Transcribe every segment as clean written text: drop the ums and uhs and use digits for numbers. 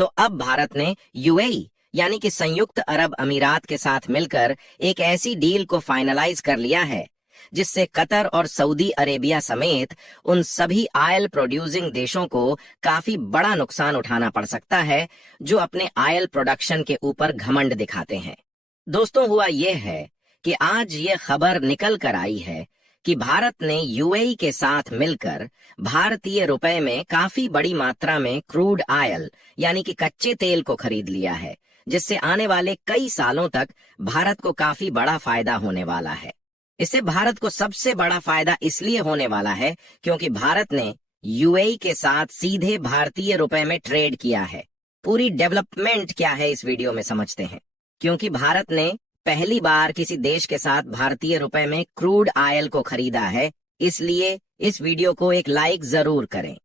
तो अब भारत ने यूएई यानी कि संयुक्त अरब अमीरात के साथ मिलकर एक ऐसी डील को फाइनलाइज कर लिया है जिससे कतर और सऊदी अरेबिया समेत उन सभी ऑयल प्रोड्यूसिंग देशों को काफी बड़ा नुकसान उठाना पड़ सकता है जो अपने ऑयल प्रोडक्शन के ऊपर घमंड दिखाते हैं। दोस्तों, हुआ यह है कि आज ये खबर निकल कर आई है कि भारत ने यूएई के साथ मिलकर भारतीय रुपए में काफी बड़ी मात्रा में क्रूड ऑयल यानी कि कच्चे तेल को खरीद लिया है, जिससे आने वाले कई सालों तक भारत को काफी बड़ा फायदा होने वाला है। इससे भारत को सबसे बड़ा फायदा इसलिए होने वाला है क्योंकि भारत ने यूएई के साथ सीधे भारतीय रुपए में ट्रेड किया है। पूरी डेवलपमेंट क्या है इस वीडियो में समझते हैं। क्योंकि भारत ने पहली बार किसी देश के साथ भारतीय रुपए में क्रूड ऑयल को खरीदा है, इसलिए इस वीडियो को एक लाइक जरूर करें।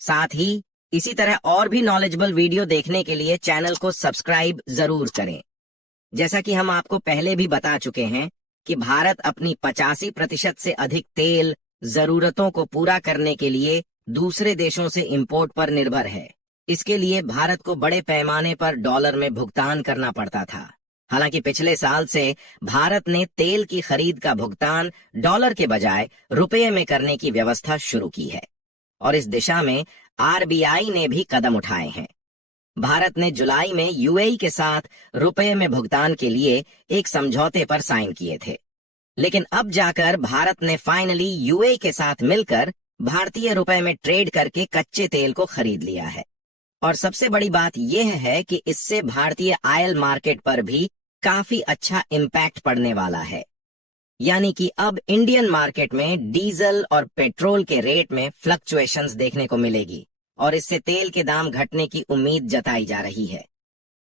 साथ ही इसी तरह और भी नॉलेजेबल वीडियो देखने के लिए चैनल को सब्सक्राइब जरूर करें। जैसा कि हम आपको पहले भी बता चुके हैं कि भारत अपनी 85% से अधिक तेल जरूरतों को पूरा करने के लिए दूसरे देशों से इंपोर्ट पर निर्भर है। इसके लिए भारत को बड़े पैमाने पर डॉलर में भुगतान करना पड़ता था। हालांकि पिछले साल से भारत ने तेल की खरीद का भुगतान डॉलर के बजाय रुपये में करने की व्यवस्था शुरू की है और इस दिशा में आरबीआई ने भी कदम उठाए हैं। भारत ने जुलाई में यूएई के साथ रुपये में भुगतान के लिए एक समझौते पर साइन किए थे, लेकिन अब जाकर भारत ने फाइनली यूएई के साथ मिलकर भारतीय रुपए में ट्रेड करके कच्चे तेल को खरीद लिया है। और सबसे बड़ी बात यह है कि इससे भारतीय ऑयल मार्केट पर भी काफी अच्छा इम्पैक्ट पड़ने वाला है। यानी कि अब इंडियन मार्केट में डीजल और पेट्रोल के रेट में फ्लक्चुएशंस देखने को मिलेगी और इससे तेल के दाम घटने की उम्मीद जताई जा रही है।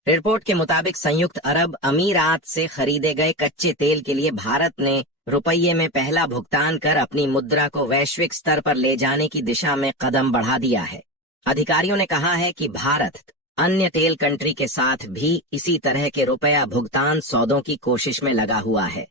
रिपोर्ट के मुताबिक संयुक्त अरब अमीरात से खरीदे गए कच्चे तेल के लिए भारत ने रुपये में पहला भुगतान कर अपनी मुद्रा को वैश्विक स्तर पर ले जाने की दिशा में कदम बढ़ा दिया है। अधिकारियों ने कहा है कि भारत अन्य तेल कंट्री के साथ भी इसी तरह के रुपया भुगतान सौदों की कोशिश में लगा हुआ है।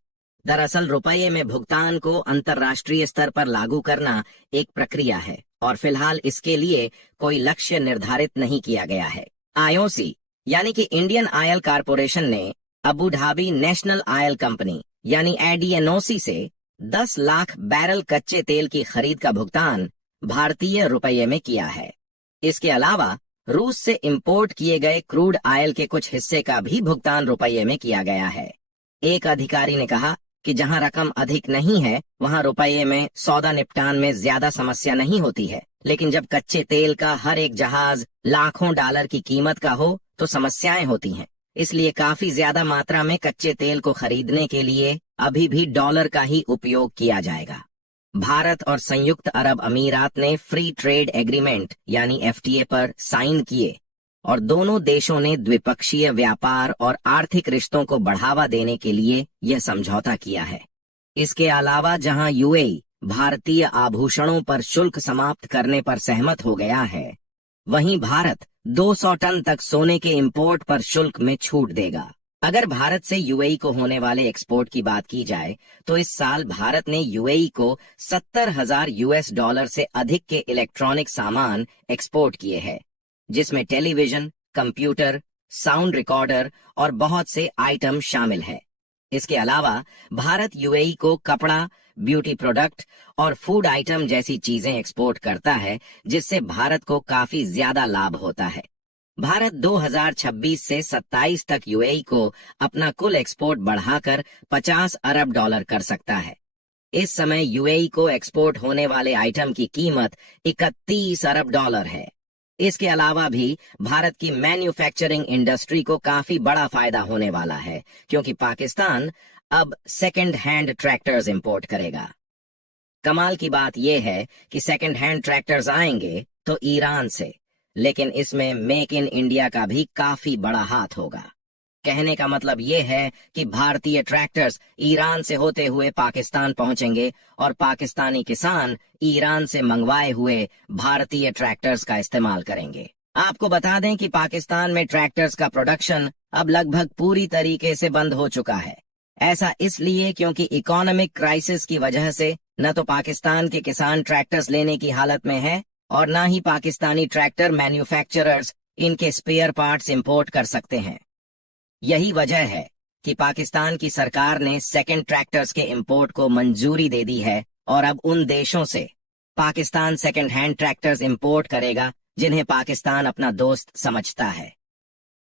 दरअसल रुपये में भुगतान को अंतर्राष्ट्रीय स्तर पर लागू करना एक प्रक्रिया है और फिलहाल इसके लिए कोई लक्ष्य निर्धारित नहीं किया गया है। आईओसी यानी कि इंडियन ऑयल कारपोरेशन ने Abu Dhabi national oil company यानी एडीएनओसी से 10 लाख बैरल कच्चे तेल की खरीद का भुगतान भारतीय रुपये में किया है। इसके अलावा रूस से इंपोर्ट किए गए क्रूड ऑयल के कुछ हिस्से का भी भुगतान रुपये में किया गया है। एक अधिकारी ने कहा कि जहां रकम अधिक नहीं है वहां रुपये में सौदा निपटान में ज्यादा समस्या नहीं होती है, लेकिन जब कच्चे तेल का हर एक जहाज लाखों डॉलर की कीमत का हो तो समस्याएं होती हैं। इसलिए काफी ज्यादा मात्रा में कच्चे तेल को खरीदने के लिए अभी भी डॉलर का ही उपयोग किया जाएगा। भारत और संयुक्त अरब अमीरात ने फ्री ट्रेड एग्रीमेंट यानी एफटीए पर साइन किए और दोनों देशों ने द्विपक्षीय व्यापार और आर्थिक रिश्तों को बढ़ावा देने के लिए यह समझौता किया है। इसके अलावा जहां यूएई भारतीय आभूषणों पर शुल्क समाप्त करने पर सहमत हो गया है, वहीं भारत 200 टन तक सोने के इंपोर्ट पर शुल्क में छूट देगा। अगर भारत से यूएई को होने वाले एक्सपोर्ट की बात की जाए तो इस साल भारत ने यूएई को 70,000 यूएस डॉलर से अधिक के इलेक्ट्रॉनिक सामान एक्सपोर्ट किए हैं, जिसमें टेलीविजन, कंप्यूटर, साउंड रिकॉर्डर और बहुत से आइटम शामिल है। इसके अलावा भारत यूएई को कपड़ा, ब्यूटी प्रोडक्ट और फूड आइटम जैसी चीजें एक्सपोर्ट करता है, जिससे भारत को काफी ज्यादा लाभ होता है। भारत 2026 से 27 तक यूएई को अपना कुल एक्सपोर्ट बढ़ाकर 50 अरब डॉलर कर सकता है। इस समय यूएई को एक्सपोर्ट होने वाले आइटम की कीमत 31 अरब डॉलर है। इसके अलावा भी भारत की मैन्युफैक्चरिंग इंडस्ट्री को काफी बड़ा फायदा होने वाला है, क्योंकि पाकिस्तान अब सेकंड हैंड ट्रैक्टर्स इंपोर्ट करेगा। कमाल की बात यह है कि सेकंड हैंड ट्रैक्टर्स आएंगे तो ईरान से, लेकिन इसमें मेक इन इंडिया का भी काफी बड़ा हाथ होगा। कहने का मतलब ये है कि भारतीय ट्रैक्टर्स ईरान से होते हुए पाकिस्तान पहुंचेंगे और पाकिस्तानी किसान ईरान से मंगवाए हुए भारतीय ट्रैक्टर्स का इस्तेमाल करेंगे। आपको बता दें कि पाकिस्तान में ट्रैक्टर्स का प्रोडक्शन अब लगभग पूरी तरीके से बंद हो चुका है। ऐसा इसलिए क्योंकि इकोनॉमिक क्राइसिस की वजह से न तो पाकिस्तान के किसान ट्रैक्टर्स लेने की हालत में है और न ही पाकिस्तानी ट्रैक्टर मैन्युफैक्चरर्स इनके स्पेयर पार्ट्स इंपोर्ट कर सकते हैं। यही वजह है कि पाकिस्तान की सरकार ने सेकंड ट्रैक्टर्स के इंपोर्ट को मंजूरी दे दी है और अब उन देशों से Pakistan second hand tractors import करेगा जिन्हें पाकिस्तान अपना दोस्त समझता है।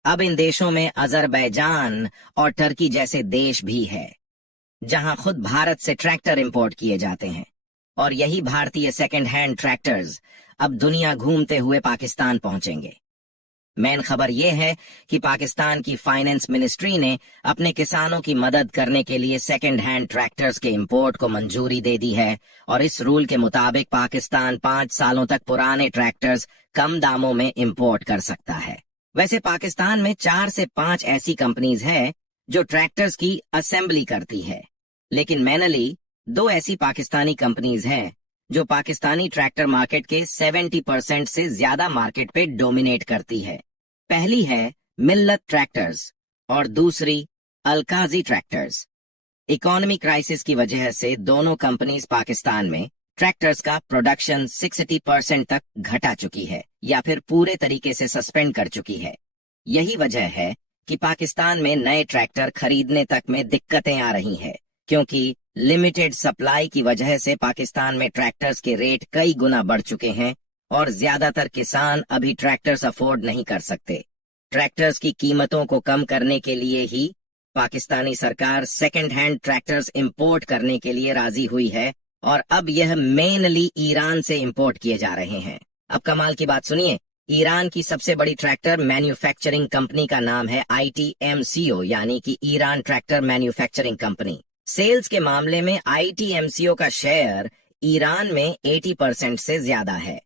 अब इन देशों में अजरबैजान और टर्की जैसे देश भी है जहां खुद भारत से ट्रैक्टर इंपोर्ट किए जाते हैं, और यही भारतीय सेकंड हैंड ट्रैक्टर्स अब दुनिया घूमते हुए पाकिस्तान पहुंचेंगे। मेन खबर यह है कि पाकिस्तान की फाइनेंस मिनिस्ट्री ने अपने किसानों की मदद करने के लिए सेकंड हैंड ट्रैक्टर्स के इंपोर्ट को मंजूरी दे दी है, और इस रूल के मुताबिक पाकिस्तान 5 सालों तक पुराने ट्रैक्टर्स कम दामों में इंपोर्ट कर सकता है। वैसे पाकिस्तान में 4 से 5 ऐसी कंपनीज है जो ट्रैक्टर्स की असेंबली करती है, लेकिन मेनली 2 ऐसी पाकिस्तानी कंपनीज हैं जो पाकिस्तानी ट्रैक्टर मार्केट के 70% से ज्यादा मार्केट पे डोमिनेट करती है। पहली है मिल्लत ट्रैक्टर्स और दूसरी अलकाजी ट्रैक्टर्स। इकोनॉमी क्राइसिस की वजह से दोनों कंपनीज पाकिस्तान में ट्रैक्टर्स का प्रोडक्शन 60% तक घटा चुकी है या फिर पूरे तरीके से सस्पेंड कर चुकी है। यही वजह है कि पाकिस्तान में नए ट्रैक्टर खरीदने तक में दिक्कतें आ रही हैं, क्योंकि लिमिटेड सप्लाई की वजह से पाकिस्तान में ट्रैक्टर्स के रेट कई गुना बढ़ चुके हैं और ज्यादातर किसान अभी ट्रैक्टर्स अफोर्ड नहीं कर सकते। ट्रैक्टर्स की कीमतों को कम करने के लिए ही पाकिस्तानी सरकार सेकंड हैंड ट्रैक्टर्स इंपोर्ट करने के लिए राजी हुई है, और अब यह मेनली ईरान से इंपोर्ट किए जा रहे हैं। अब कमाल की बात सुनिए, ईरान की सबसे बड़ी ट्रैक्टर मैन्युफैक्चरिंग कंपनी का नाम है ITMCO, यानी कि Iran tractor manufacturing company. Sales के मामले में ITMCO का शेयर ईरान में 80% से ज्यादा है।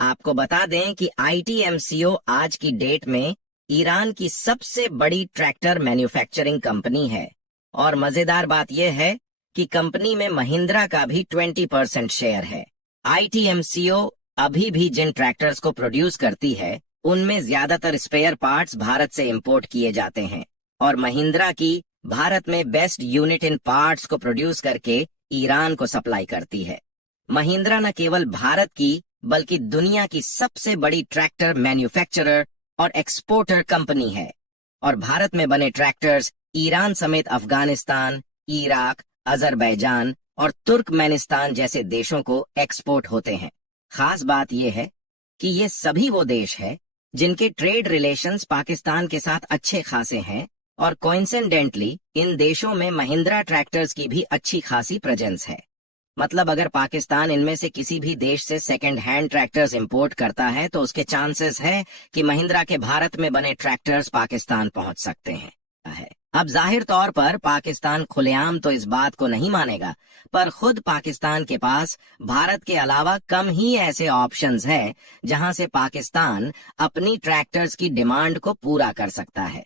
आपको बता दें कि ITMCO आज की डेट में ईरान की सबसे बड़ी ट्रैक्टर मैन्युफैक्चरिंग कंपनी है, और मजेदार बात यह है कि कंपनी में महिंद्रा का भी 20% शेयर है। ITMCO अभी भी जिन ट्रैक्टर्स को प्रोड्यूस करती है उनमें ज्यादातर स्पेयर पार्ट्स भारत से इंपोर्ट किए जाते हैं, और महिंद्रा की भारत में बेस्ट यूनिट इन पार्ट्स को प्रोड्यूस करके ईरान को सप्लाई करती है। महिंद्रा न केवल भारत की बल्कि दुनिया की सबसे बड़ी ट्रैक्टर मैन्युफैक्चरर और एक्सपोर्टर कंपनी है, और भारत में बने ट्रैक्टर्स ईरान समेत अफगानिस्तान, इराक, अजरबैजान और तुर्कमेनिस्तान जैसे देशों को एक्सपोर्ट होते हैं। खास बात यह है कि ये सभी वो देश है जिनके ट्रेड रिलेशंस पाकिस्तान के साथ अच्छे खासे हैं, और कोइंसिडेंटली इन देशों में महिंद्रा ट्रैक्टर्स की भी अच्छी खासी प्रेजेंस है। मतलब अगर पाकिस्तान इनमें से किसी भी देश से सेकंड हैंड ट्रैक्टर्स इंपोर्ट करता है तो उसके चांसेस है कि महिंद्रा के भारत में बने ट्रैक्टर्स पाकिस्तान पहुंच सकते हैं। अब जाहिर तौर पर पाकिस्तान खुलेआम तो इस बात को नहीं मानेगा, पर खुद पाकिस्तान के पास भारत के अलावा कम ही ऐसे ऑप्शंस हैं जहां से पाकिस्तान अपनी ट्रैक्टर्स की डिमांड को पूरा कर सकता है।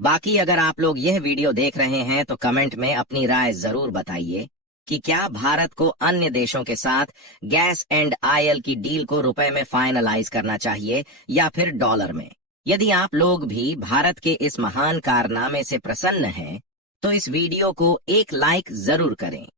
बाकी अगर आप लोग यह वीडियो देख रहे हैं तो कमेंट में अपनी राय जरूर बताइए कि क्या भारत को अन्य देशों के साथ गैस एंड ऑयल की डील को रुपए में फाइनलाइज करना चाहिए या फिर डॉलर में। यदि आप लोग भी भारत के इस महान कारनामे से प्रसन्न हैं तो इस वीडियो को एक लाइक जरूर करें।